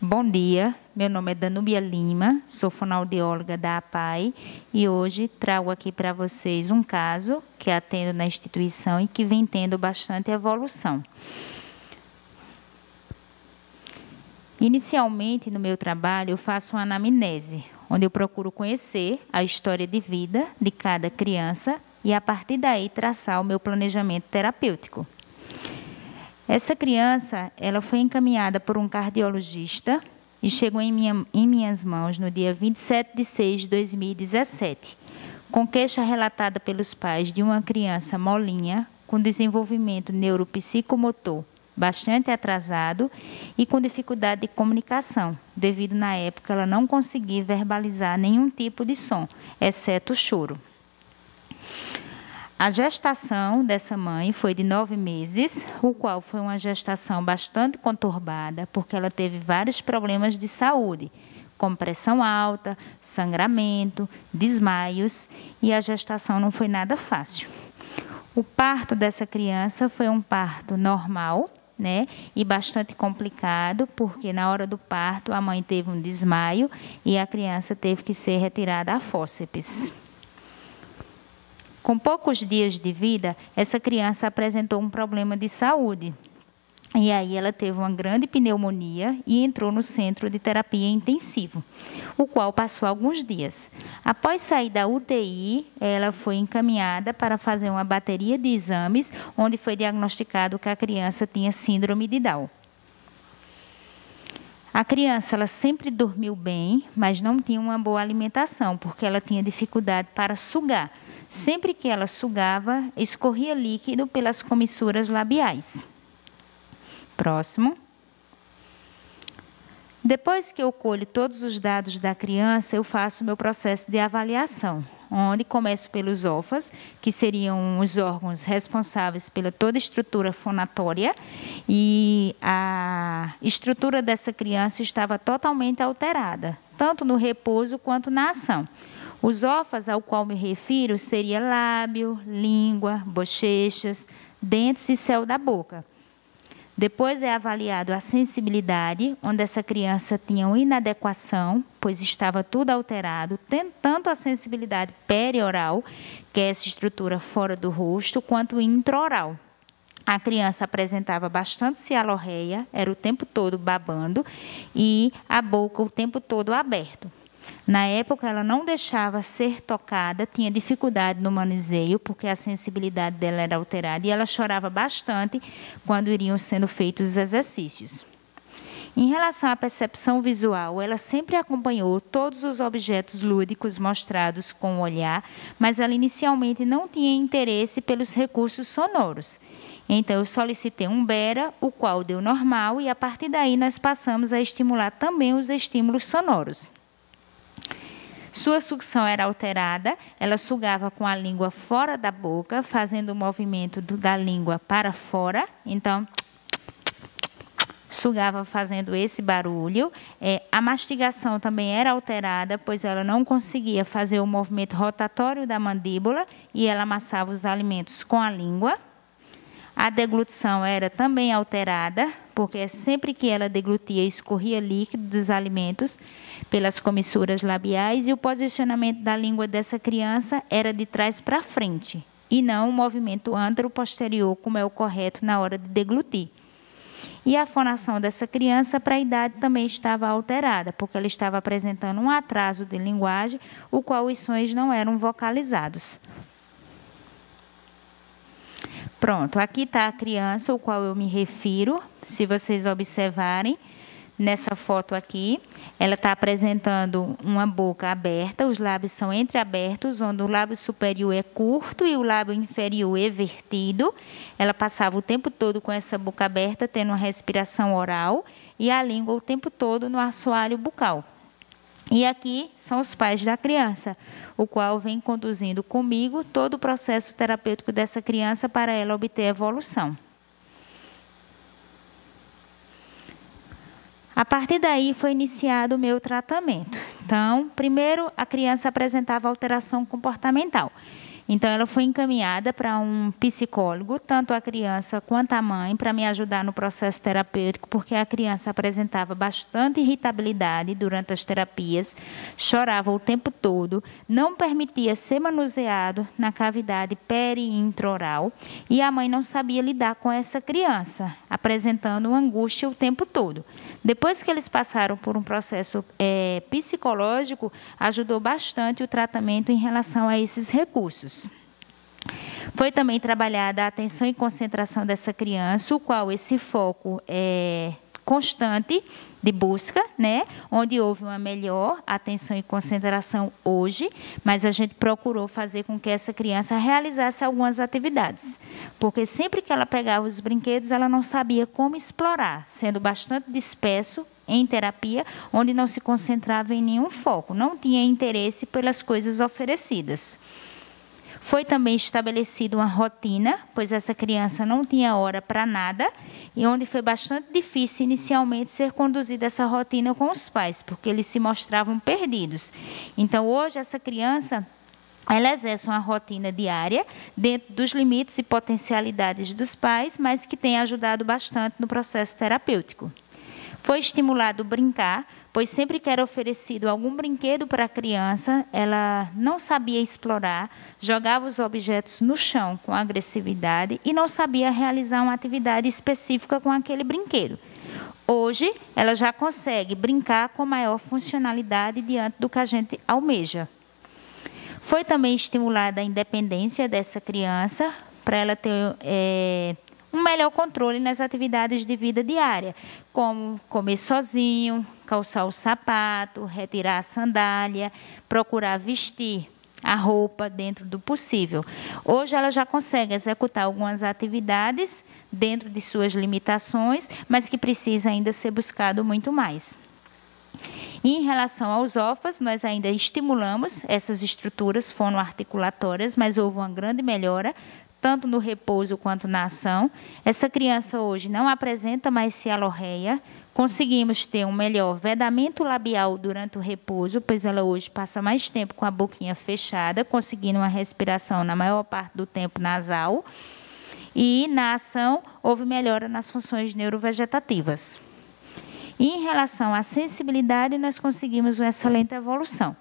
Bom dia, meu nome é Danúbia Lima, sou fonoaudióloga da APAE e hoje trago aqui para vocês um caso que atendo na instituição e que vem tendo bastante evolução. Inicialmente, no meu trabalho, eu faço uma anamnese, onde eu procuro conhecer a história de vida de cada criança e, a partir daí, traçar o meu planejamento terapêutico. Essa criança, ela foi encaminhada por um cardiologista e chegou em minhas mãos no dia 27 de 6 de 2017, com queixa relatada pelos pais de uma criança molinha, com desenvolvimento neuropsicomotor bastante atrasado e com dificuldade de comunicação, devido na época ela não conseguir verbalizar nenhum tipo de som, exceto o choro. A gestação dessa mãe foi de 9 meses, o qual foi uma gestação bastante conturbada, porque ela teve vários problemas de saúde, como pressão alta, sangramento, desmaios, e a gestação não foi nada fácil. O parto dessa criança foi um parto normal, e bastante complicado, porque na hora do parto a mãe teve um desmaio e a criança teve que ser retirada a fórceps. Com poucos dias de vida, essa criança apresentou um problema de saúde. E aí ela teve uma grande pneumonia e entrou no centro de terapia intensivo, o qual passou alguns dias. Após sair da UTI, ela foi encaminhada para fazer uma bateria de exames, onde foi diagnosticado que a criança tinha síndrome de Down. A criança ela sempre dormiu bem, mas não tinha uma boa alimentação, porque ela tinha dificuldade para sugar. Sempre que ela sugava, escorria líquido pelas comissuras labiais. Próximo. Depois que eu colho todos os dados da criança, eu faço o meu processo de avaliação, onde começo pelos OFAs, que seriam os órgãos responsáveis pela toda a estrutura fonatória, e a estrutura dessa criança estava totalmente alterada, tanto no repouso quanto na ação. Os OFAs ao qual me refiro seria lábio, língua, bochechas, dentes e céu da boca. Depois é avaliado a sensibilidade, onde essa criança tinha uma inadequação, pois estava tudo alterado, tanto a sensibilidade perioral, que é essa estrutura fora do rosto, quanto intraoral. A criança apresentava bastante cialorreia, era o tempo todo babando, e a boca o tempo todo aberta. Na época, ela não deixava ser tocada, tinha dificuldade no manuseio, porque a sensibilidade dela era alterada, e ela chorava bastante quando iriam sendo feitos os exercícios. Em relação à percepção visual, ela sempre acompanhou todos os objetos lúdicos mostrados com o olhar, mas ela inicialmente não tinha interesse pelos recursos sonoros. Então, eu solicitei um BERA, o qual deu normal, e a partir daí nós passamos a estimular também os estímulos sonoros. Sua sucção era alterada, ela sugava com a língua fora da boca, fazendo o movimento da língua para fora. Então, sugava fazendo esse barulho. A mastigação também era alterada, pois ela não conseguia fazer o movimento rotatório da mandíbula e ela amassava os alimentos com a língua. A deglutição era também alterada, porque sempre que ela deglutia, escorria líquido dos alimentos pelas comissuras labiais, e o posicionamento da língua dessa criança era de trás para frente, e não o movimento antero-posterior, como é o correto na hora de deglutir. E a fonação dessa criança para a idade também estava alterada, porque ela estava apresentando um atraso de linguagem, o qual os sons não eram vocalizados. Pronto, aqui está a criança, o qual eu me refiro. Se vocês observarem, nessa foto aqui, ela está apresentando uma boca aberta, os lábios são entreabertos, onde o lábio superior é curto e o lábio inferior é vertido. Ela passava o tempo todo com essa boca aberta, tendo uma respiração oral, e a língua o tempo todo no assoalho bucal. E aqui são os pais da criança, o qual vem conduzindo comigo todo o processo terapêutico dessa criança para ela obter evolução. A partir daí foi iniciado o meu tratamento. Então, primeiro a criança apresentava alteração comportamental. Então, ela foi encaminhada para um psicólogo, tanto a criança quanto a mãe, para me ajudar no processo terapêutico, porque a criança apresentava bastante irritabilidade durante as terapias, chorava o tempo todo, não permitia ser manuseado na cavidade peri-intraoral e a mãe não sabia lidar com essa criança, apresentando angústia o tempo todo. Depois que eles passaram por um processo psicológico, ajudou bastante o tratamento em relação a esses recursos. Foi também trabalhada a atenção e concentração dessa criança, o qual esse foco é constante de busca, né? Onde houve uma melhor atenção e concentração hoje, mas a gente procurou fazer com que essa criança realizasse algumas atividades, porque sempre que ela pegava os brinquedos, ela não sabia como explorar, sendo bastante disperso em terapia, onde não se concentrava em nenhum foco, não tinha interesse pelas coisas oferecidas. Foi também estabelecida uma rotina, pois essa criança não tinha hora para nada, e onde foi bastante difícil inicialmente ser conduzida essa rotina com os pais, porque eles se mostravam perdidos. Então, hoje, essa criança, ela exerce uma rotina diária, dentro dos limites e potencialidades dos pais, mas que tem ajudado bastante no processo terapêutico. Foi estimulado brincar, pois sempre que era oferecido algum brinquedo para a criança, ela não sabia explorar, jogava os objetos no chão com agressividade e não sabia realizar uma atividade específica com aquele brinquedo. Hoje, ela já consegue brincar com maior funcionalidade diante do que a gente almeja. Foi também estimulada a independência dessa criança, para ela ter um melhor controle nas atividades de vida diária, como comer sozinho, calçar o sapato, retirar a sandália, procurar vestir a roupa dentro do possível. Hoje ela já consegue executar algumas atividades dentro de suas limitações, mas que precisa ainda ser buscado muito mais. Em relação aos OFAs, nós ainda estimulamos essas estruturas fonoarticulatórias, mas houve uma grande melhora, tanto no repouso quanto na ação. Essa criança hoje não apresenta mais cialorreia, conseguimos ter um melhor vedamento labial durante o repouso, pois ela hoje passa mais tempo com a boquinha fechada, conseguindo uma respiração na maior parte do tempo nasal. E na ação, houve melhora nas funções neurovegetativas. E em relação à sensibilidade, nós conseguimos uma excelente evolução,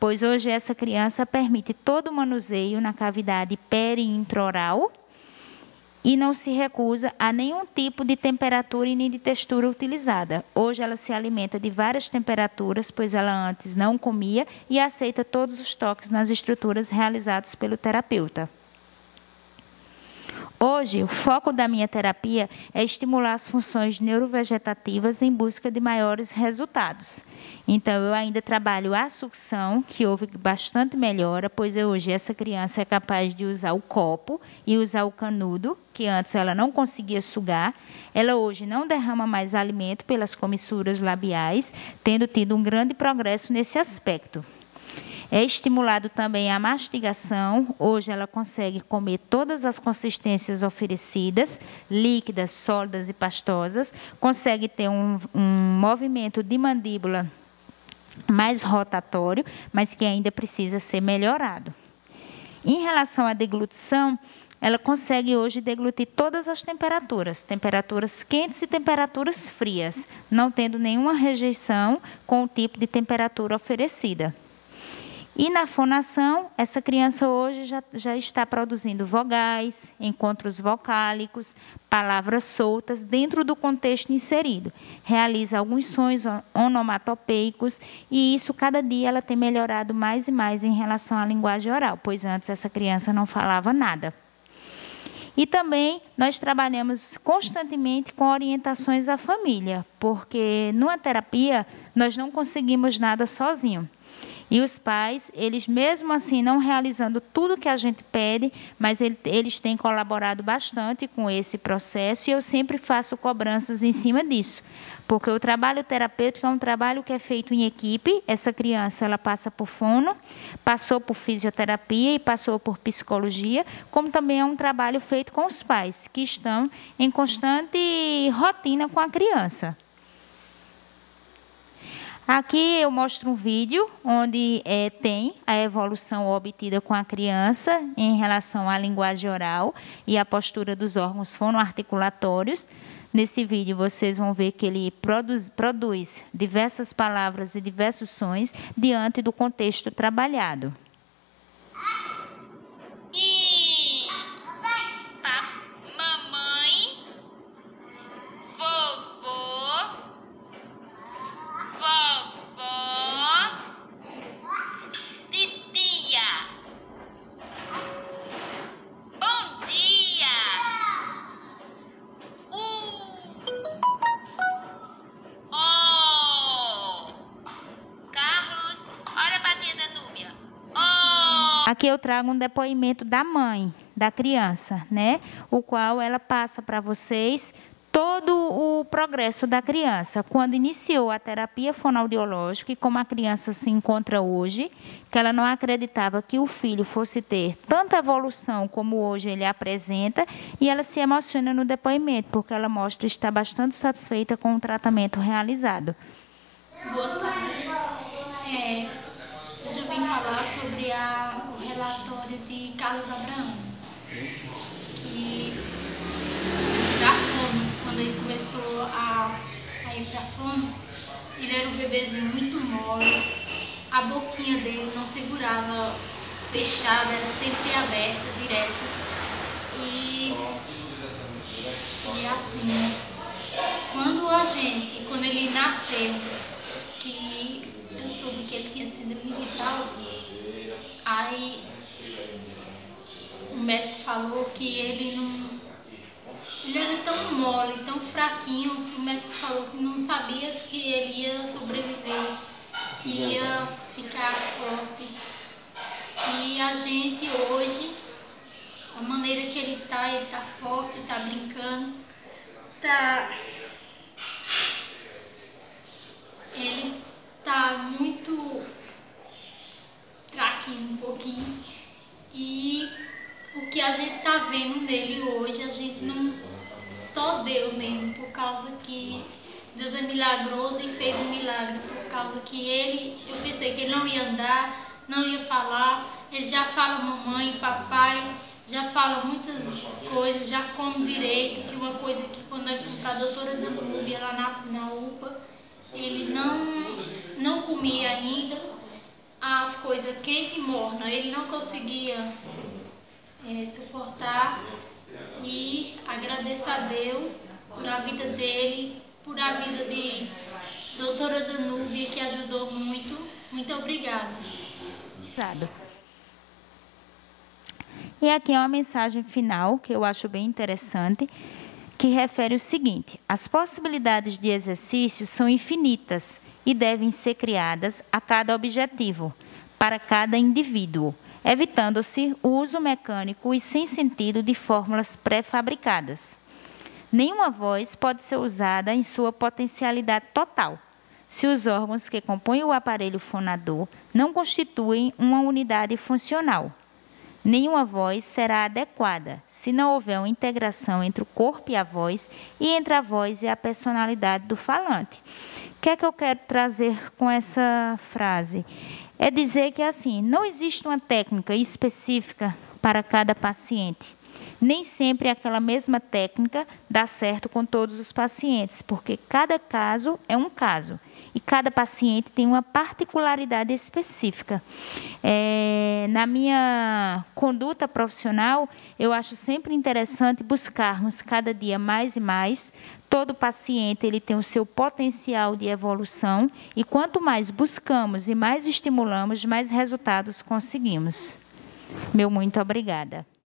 pois hoje essa criança permite todo o manuseio na cavidade peri-intraoral e não se recusa a nenhum tipo de temperatura e nem de textura utilizada. Hoje ela se alimenta de várias temperaturas, pois ela antes não comia e aceita todos os toques nas estruturas realizados pelo terapeuta. Hoje, o foco da minha terapia é estimular as funções neurovegetativas em busca de maiores resultados. Então, eu ainda trabalho a sucção, que houve bastante melhora, pois hoje essa criança é capaz de usar o copo e usar o canudo, que antes ela não conseguia sugar. Ela hoje não derrama mais alimento pelas comissuras labiais, tendo tido um grande progresso nesse aspecto. É estimulado também a mastigação. Hoje ela consegue comer todas as consistências oferecidas, líquidas, sólidas e pastosas. Consegue ter um movimento de mandíbula mais rotatório, mas que ainda precisa ser melhorado. Em relação à deglutição, ela consegue hoje deglutir todas as temperaturas, temperaturas quentes e temperaturas frias, não tendo nenhuma rejeição com o tipo de temperatura oferecida. E na fonação, essa criança hoje já está produzindo vogais, encontros vocálicos, palavras soltas dentro do contexto inserido. Realiza alguns sons onomatopeicos e isso, cada dia, ela tem melhorado mais e mais em relação à linguagem oral, pois antes essa criança não falava nada. E também nós trabalhamos constantemente com orientações à família, porque numa terapia nós não conseguimos nada sozinho. E os pais, eles mesmo assim não realizando tudo que a gente pede, mas eles têm colaborado bastante com esse processo e eu sempre faço cobranças em cima disso. Porque o trabalho terapêutico é um trabalho que é feito em equipe. Essa criança, ela passa por fono, passou por fisioterapia e passou por psicologia, como também é um trabalho feito com os pais, que estão em constante rotina com a criança. Aqui eu mostro um vídeo onde tem a evolução obtida com a criança em relação à linguagem oral e à postura dos órgãos fonoarticulatórios. Nesse vídeo vocês vão ver que ele produz diversas palavras e diversos sons diante do contexto trabalhado. Aqui eu trago um depoimento da mãe, da criança, né? O qual ela passa para vocês todo o progresso da criança. Quando iniciou a terapia fonoaudiológica e como a criança se encontra hoje, que ela não acreditava que o filho fosse ter tanta evolução como hoje ele apresenta, e ela se emociona no depoimento, porque ela mostra estar bastante satisfeita com o tratamento realizado. Boa tarde. Eu já vim falar sobre o relatório de Carlos Abraão, que da fono, quando ele começou a ir para a fono, ele era um bebezinho muito mole, a boquinha dele não segurava fechada, era sempre aberta, direto. E assim, quando ele nasceu, que eu soube que ele tinha síndrome de Down, aí o médico falou que ele era tão mole, tão fraquinho, que o médico falou que não sabia que ele ia sobreviver, que ia ficar forte. E a gente hoje, a maneira que ele tá forte, tá brincando, ele tá muito fraquinho um pouquinho, e o que a gente tá vendo nele hoje, a gente não só deu mesmo, por causa que Deus é milagroso e fez um milagre, por causa que eu pensei que ele não ia andar, não ia falar, ele já fala mamãe, papai, já fala muitas coisas, já come direito, que uma coisa que quando eu fui para a doutora Danúbia lá na UPA, ele não comia ainda as coisas quente e morna, ele não conseguia suportar, e agradeço a Deus por a vida dele, por a vida de doutora Danúbia, que ajudou muito. Muito obrigada. E aqui é uma mensagem final que eu acho bem interessante, que refere o seguinte: as possibilidades de exercício são infinitas e devem ser criadas a cada objetivo, para cada indivíduo, evitando-se o uso mecânico e sem sentido de fórmulas pré-fabricadas. Nenhuma voz pode ser usada em sua potencialidade total, se os órgãos que compõem o aparelho fonador não constituem uma unidade funcional. Nenhuma voz será adequada se não houver uma integração entre o corpo e a voz e entre a voz e a personalidade do falante. O que é que eu quero trazer com essa frase? É dizer que, assim, não existe uma técnica específica para cada paciente. Nem sempre aquela mesma técnica dá certo com todos os pacientes, porque cada caso é um caso. E cada paciente tem uma particularidade específica. Na minha conduta profissional, eu acho sempre interessante buscarmos cada dia mais e mais. Todo paciente ele tem o seu potencial de evolução, e quanto mais buscamos e mais estimulamos, mais resultados conseguimos. Meu muito obrigada.